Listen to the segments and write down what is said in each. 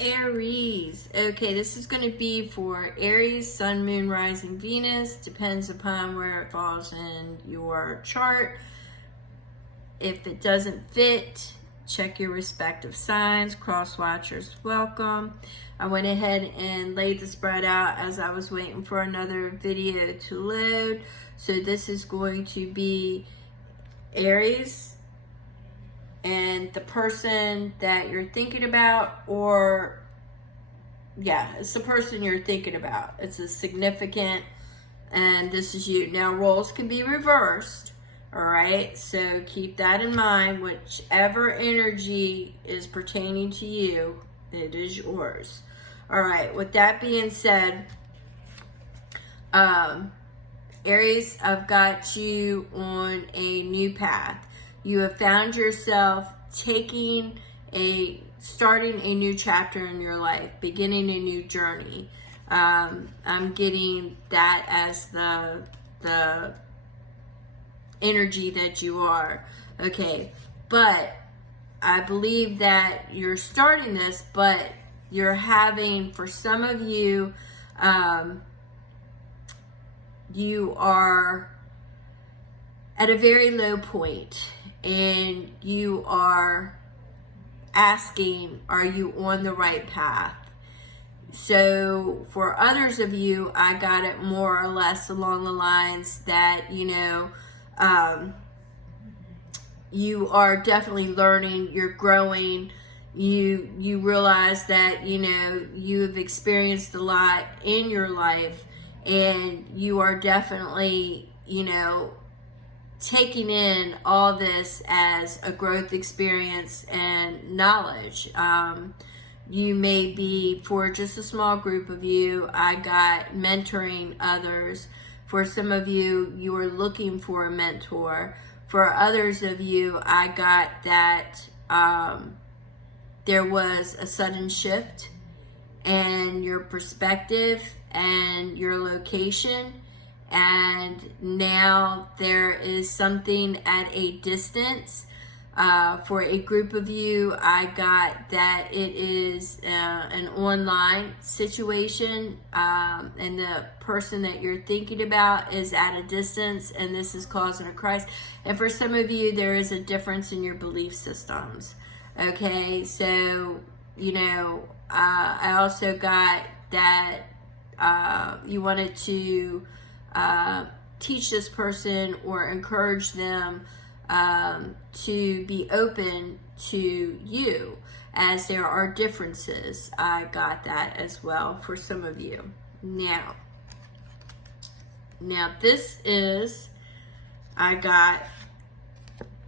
Aries. Okay, this is going to be for Aries, Sun, Moon, Rising, Venus. Depends upon where it falls in your chart. If it doesn't fit, check your respective signs. Cross watchers, welcome. I went ahead and laid the spread out as I was waiting for another video to load. So this is going to be Aries and the person that you're thinking about, or yeah, it's the person you're thinking about. It's a significant, and this is you. Now roles can be reversed, all right, so keep that in mind. Whichever energy is pertaining to you, it is yours. All right, with that being said, Aries, I've got you on a new path. You have found yourself starting a new chapter in your life, beginning a new journey. I'm getting that as the energy that you are. Okay, but I believe that you're starting this, but you're having, for some of you, you are at a very low point and you are asking, are you on the right path? So for others of you, I got it more or less along the lines that, you are definitely learning, you're growing, you realize that, you have experienced a lot in your life, and you are definitely, taking in all this as a growth experience and knowledge. You may be, for just a small group of you, I got mentoring others. For some of you, you are looking for a mentor. For others of you, I got that there was a sudden shift in your perspective and your location, and now there is something at a distance. For a group of you, I got that it is an online situation, and the person that you're thinking about is at a distance, and this is causing a crisis. And for some of you, there is a difference in your belief systems. Okay, so, I also got that you wanted to teach this person or encourage them to be open to you, as there are differences. I got that as well for some of you. Now this is, I got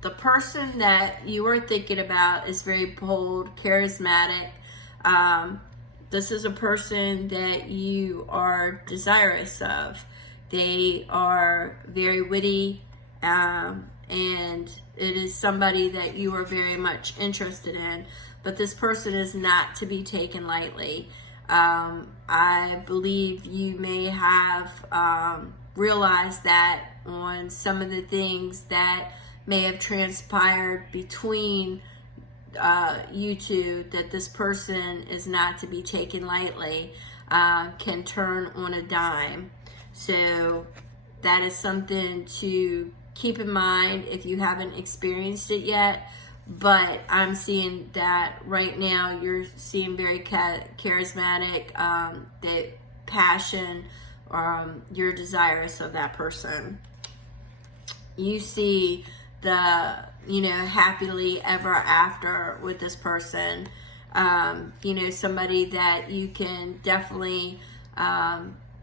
the person that you are thinking about is very bold, charismatic. This is a person that you are desirous of. They are very witty, and it is somebody that you are very much interested in, but this person is not to be taken lightly. I believe you may have realized that on some of the things that may have transpired between you two, that this person is not to be taken lightly, can turn on a dime. So that is something to keep in mind if you haven't experienced it yet. But I'm seeing that right now you're seeing very charismatic, that passion, you're desirous of that person. You see the, happily ever after with this person. Somebody that you can definitely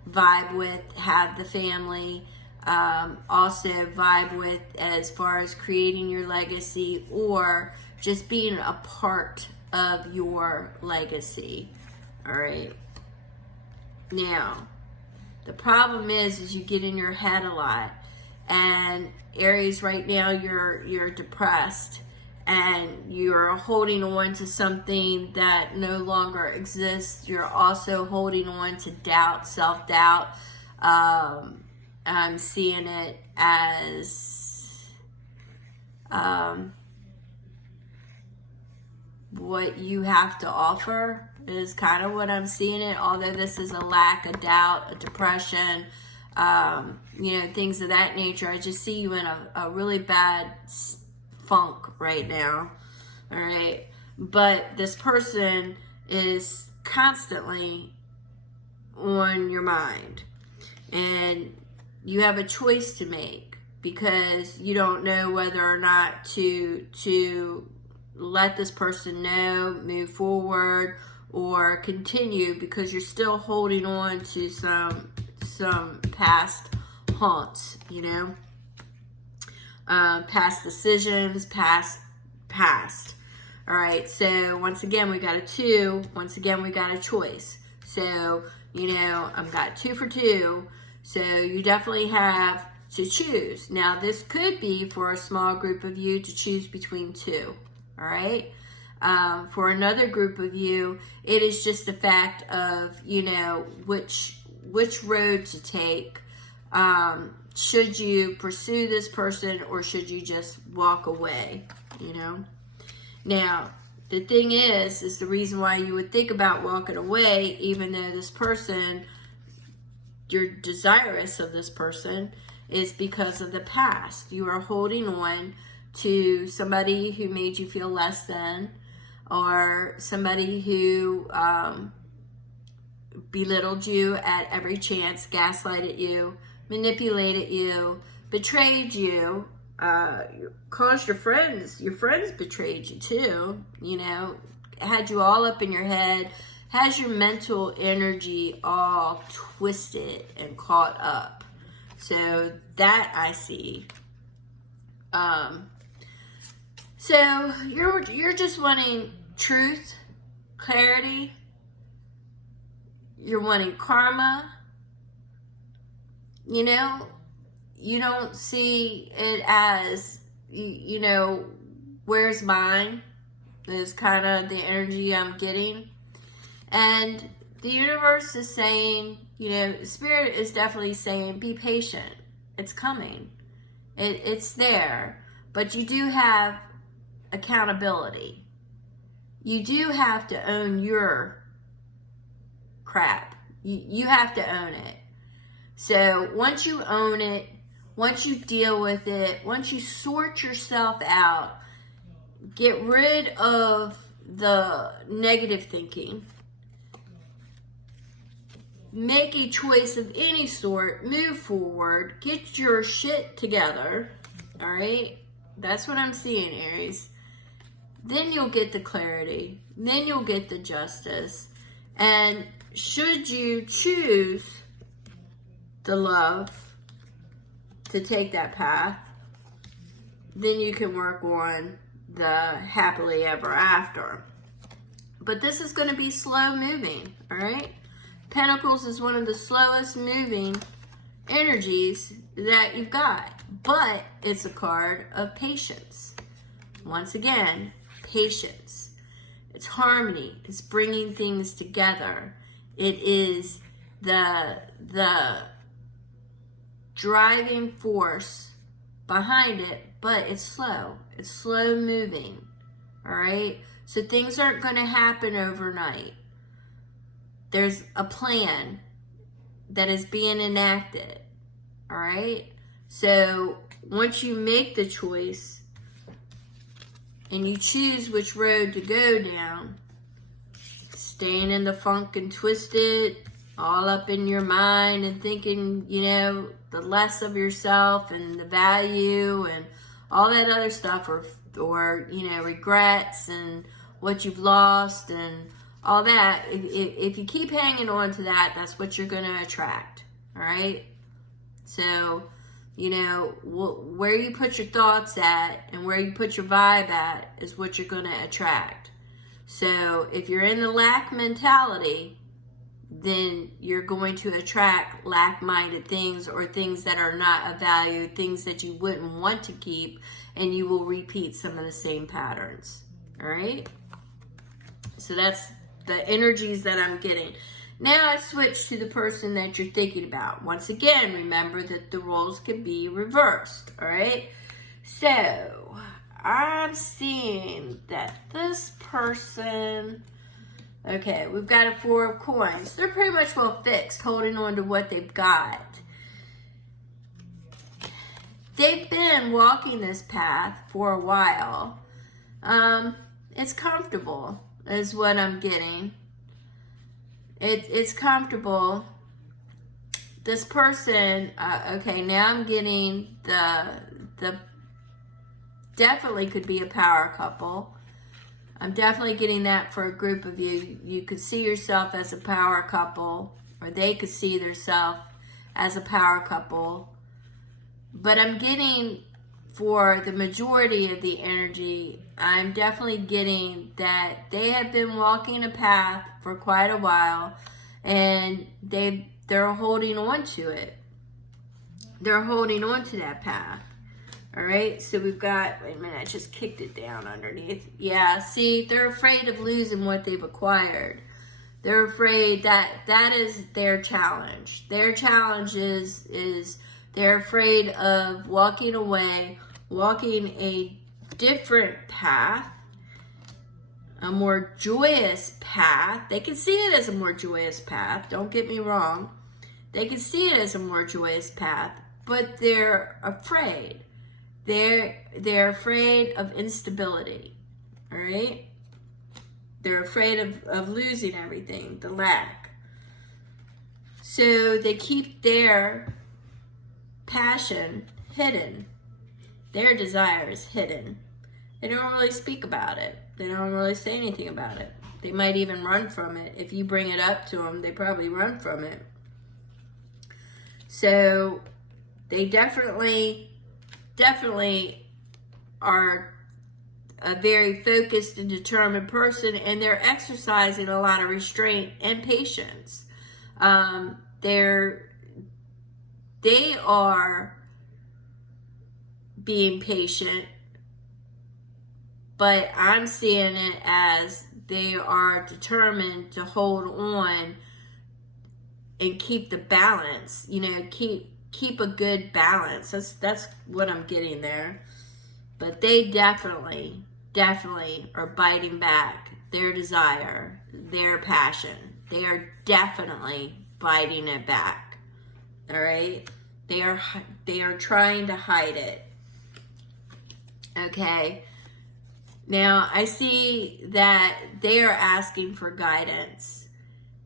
vibe with, have the family, also vibe with as far as creating your legacy or just being a part of your legacy. All right. Now, the problem is you get in your head a lot. And Aries, right now you're depressed and you're holding on to something that no longer exists. You're also holding on to doubt, self-doubt. I'm seeing it as what you have to offer is kind of what I'm seeing it. Although this is a lack, a doubt, a depression, things of that nature. I just see you in a really bad funk right now. All right. But this person is constantly on your mind, and you have a choice to make because you don't know whether or not to let this person know, move forward, or continue because you're still holding on to some past haunts, past decisions, past. All right, so once again, we got a 2. Once again, we got a choice. So, I've got 2 for 2. So you definitely have to choose. Now, this could be for a small group of you to choose between 2. All right. For another group of you, it is just the fact of, which road to take. Should you pursue this person or should you just walk away, Now, the thing is the reason why you would think about walking away, even though this person, you're desirous of this person, is because of the past. You are holding on to somebody who made you feel less than, or somebody who belittled you at every chance, gaslighted you, manipulated you, betrayed you, caused your friends betrayed you too, had you all up in your head, has your mental energy all twisted and caught up. So that I see. So you're just wanting truth, clarity. You're wanting karma. You don't see it as, where's mine? Is kind of the energy I'm getting. And the universe is saying, Spirit is definitely saying, be patient. It's coming. It's there. But you do have accountability. You do have to own your crap. You have to own it. So once you own it, once you deal with it, once you sort yourself out, get rid of the negative thinking, make a choice of any sort, move forward, get your shit together, all right? That's what I'm seeing, Aries. Then you'll get the clarity. Then you'll get the justice. And should you choose the love to take that path, then you can work on the happily ever after. But this is going to be slow moving, all right? Pentacles is one of the slowest moving energies that you've got, but it's a card of patience. Once again, patience. It's harmony. It's bringing things together. It is the driving force behind it, but it's slow. It's slow moving, all right? So things aren't going to happen overnight. There's a plan that is being enacted, all right? So once you make the choice and you choose which road to go down, staying in the funk and twisted, all up in your mind and thinking, the less of yourself and the value and all that other stuff, or regrets and what you've lost and all that, if you keep hanging on to that, that's what you're going to attract, all right? So, where you put your thoughts at and where you put your vibe at is what you're going to attract. So, if you're in the lack mentality, then you're going to attract lack-minded things or things that are not of value, things that you wouldn't want to keep, and you will repeat some of the same patterns, all right? So that's the energies that I'm getting. Now I switch to the person that you're thinking about. Once again, remember that the roles can be reversed, all right? So I'm seeing that this person, okay, we've got a 4 of coins. They're pretty much well fixed, holding on to what they've got. They've been walking this path for a while. It's comfortable, is what I'm getting. It's comfortable. This person, okay, now I'm getting the definitely could be a power couple. I'm definitely getting that for a group of you. You could see yourself as a power couple, or they could see themselves as a power couple. But I'm getting, for the majority of the energy, I'm definitely getting that they have been walking a path for quite a while, and they're holding on to it. They're holding on to that path. All right, so we've got, wait a minute, I just kicked it down underneath. Yeah, see, they're afraid of losing what they've acquired. They're afraid that is their challenge. Their challenge is they're afraid of walking away, walking a different path, a more joyous path. They can see it as a more joyous path, don't get me wrong. They can see it as a more joyous path, but they're afraid. They're afraid of instability, all right? They're afraid of losing everything, the lack. So they keep their passion hidden, their desires hidden. They don't really speak about it. They don't really say anything about it. They might even run from it. If you bring it up to them, they probably run from it. So they definitely are a very focused and determined person, and they're exercising a lot of restraint and patience. They are being patient, but I'm seeing it as they are determined to hold on and keep the balance, keep a good balance. That's what I'm getting there. But they definitely are biting back their desire, their passion. They are definitely biting it back. All right? They are trying to hide it. Okay? Now, I see that they are asking for guidance.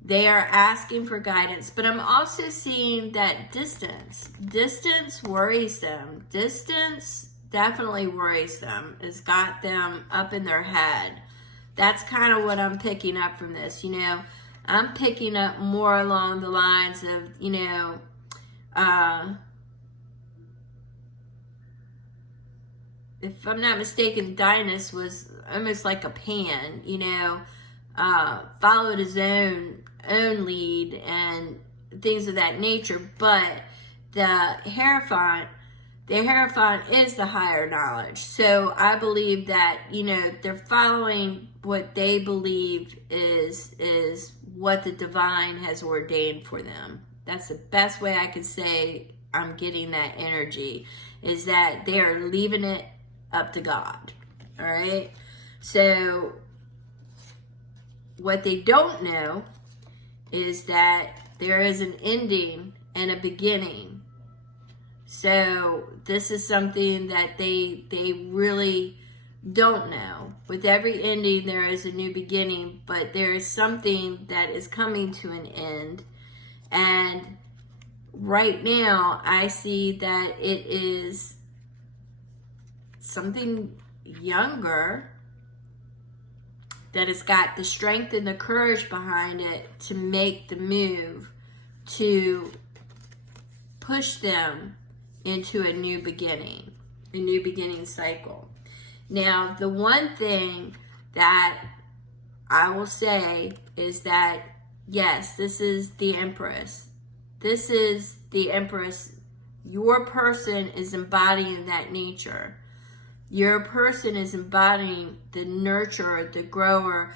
They are asking for guidance, but I'm also seeing that distance worries them. Distance definitely worries them. It's got them up in their head. That's kind of what I'm picking up from this. I'm picking up more along the lines of, if I'm not mistaken, Dionysus was almost like a pan, followed his own lead and things of that nature. But the Hierophant is the higher knowledge. So I believe that, they're following what they believe is what the divine has ordained for them. That's the best way I could say I'm getting that energy, is that they are leaving it up to God. All right? So what they don't know is that there is an ending and a beginning. So this is something that they really don't know. With every ending, there is a new beginning, but there is something that is coming to an end. And right now, I see that it is something younger that has got the strength and the courage behind it to make the move, to push them into a new beginning cycle. Now, the one thing that I will say is that, yes, this is the Empress. This is the Empress. Your person is embodying that nature. Your person is embodying the nurturer, the grower,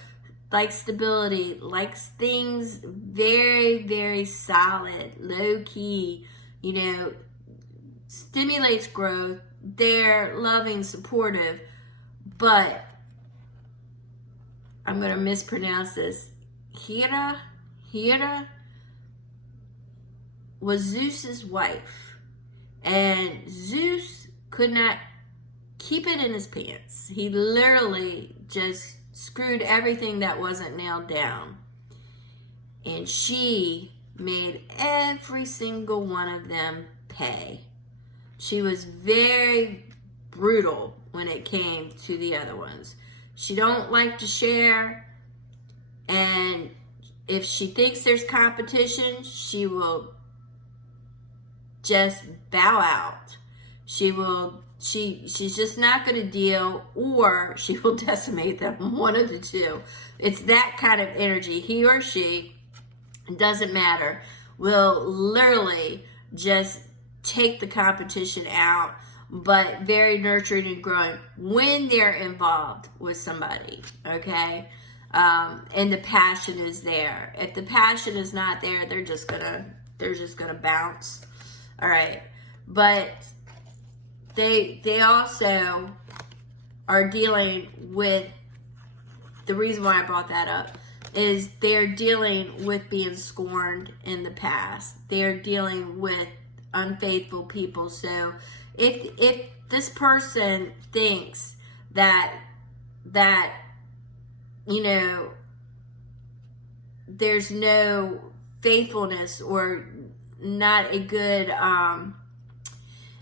likes stability, likes things very, very solid, low key, stimulates growth. They're loving, supportive, but I'm going to mispronounce this. Hera was Zeus's wife, and Zeus could not keep it in his pants. He literally just screwed everything that wasn't nailed down, and she made every single one of them pay. She was very brutal when it came to the other ones. She don't like to share, and if she thinks there's competition, she will just bow out. She's just not going to deal, or she will decimate them, one of the two. It's that kind of energy. He or she, it doesn't matter, will literally just take the competition out, but very nurturing and growing when they're involved with somebody, okay? And the passion is there. If the passion is not there, they're just gonna bounce. All right, but they also are dealing with, the reason why I brought that up is they're dealing with being scorned in the past. They're dealing with unfaithful people. So if this person thinks that you know, there's no faithfulness or not a good,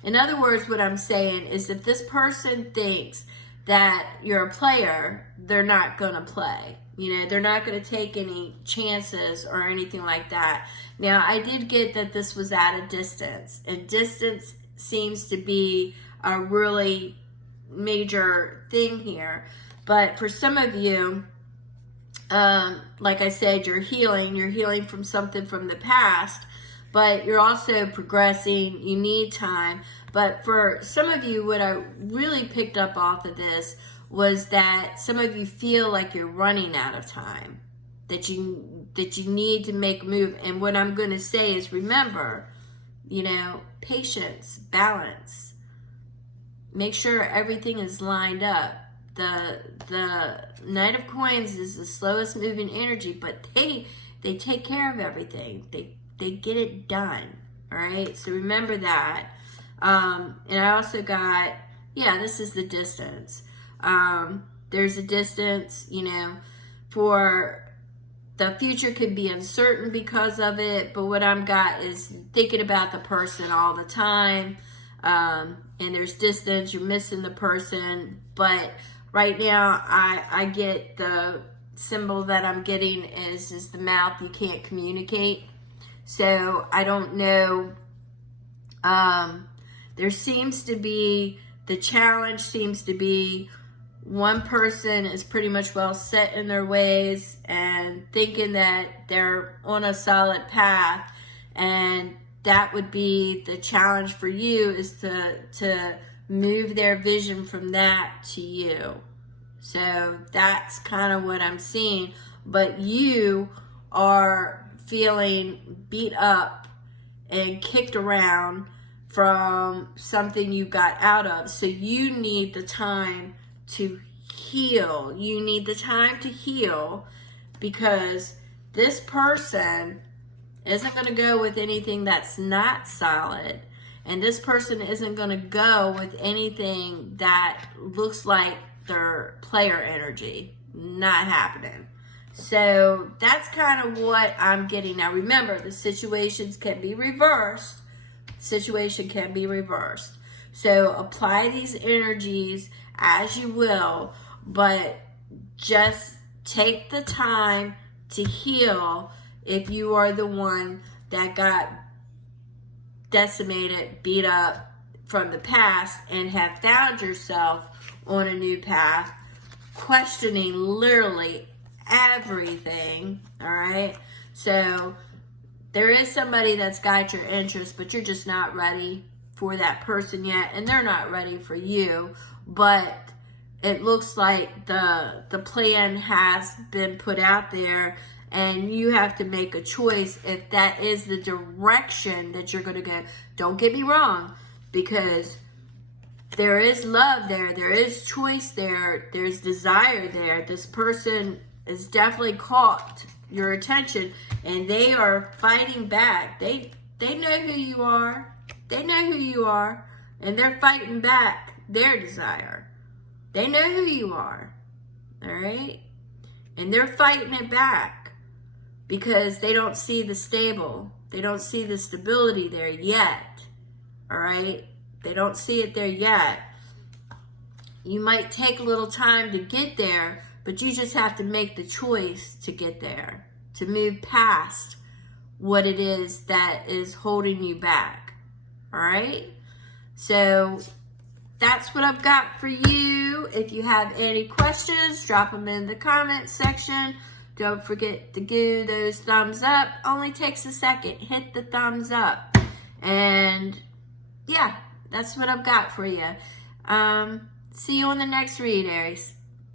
in other words, what I'm saying is if this person thinks that you're a player, they're not going to play. You know, they're not going to take any chances or anything like that. Now, I did get that this was at a distance, and distance seems to be a really major thing here. But for some of you, like I said, you're healing from something from the past, but you're also progressing. You need time. But for some of you, what I really picked up off of this was that some of you feel like you're running out of time, that you need to make a move. And what I'm going to say is, remember, you know, patience, balance. Make sure everything is lined up. The Knight of Coins is the slowest moving energy, but they take care of everything. They get it done. All right, so remember that. And I also got, yeah, this is the distance. There's a distance, you know, for the future could be uncertain because of it, but what I'm got is thinking about the person all the time. And there's distance, you're missing the person, but right now I get the symbol that I'm getting is the mouth. You can't communicate. So I don't know. There seems to be, the challenge seems to be one person is pretty much well set in their ways and thinking that they're on a solid path, and that would be the challenge for you, is to move their vision from that to you. So that's kind of what I'm seeing. But you are feeling beat up and kicked around from something you got out of. So you need the time to heal. You need the time to heal, because this person isn't going to go with anything that's not solid. And this person isn't going to go with anything that looks like their player energy. Not happening. So that's kind of what I'm getting. Now remember, the situations can be reversed. Situation can be reversed. So apply these energies as you will, but just take the time to heal if you are the one that got decimated, beat up from the past, and have found yourself on a new path, questioning literally everything. All right, so there is somebody that's got your interest, but you're just not ready for that person yet, and they're not ready for you. But it looks like the plan has been put out there, and you have to make a choice if that is the direction that you're going to go. Don't get me wrong, because there is love there. There is choice there. There's desire there. This person is definitely caught your attention, and they are fighting back. They know who you are. They know who you are, and they're fighting back their desire. They know who you are, all right? And they're fighting it back because they don't see the stable. They don't see the stability there yet, all right? They don't see it there yet. You might take a little time to get there, but you just have to make the choice to get there, to move past what it is that is holding you back, all right? So that's what I've got for you. If you have any questions, drop them in the comment section. Don't forget to give those thumbs up. Only takes a second. Hit the thumbs up. And yeah, that's what I've got for you. See you on the next read, Aries.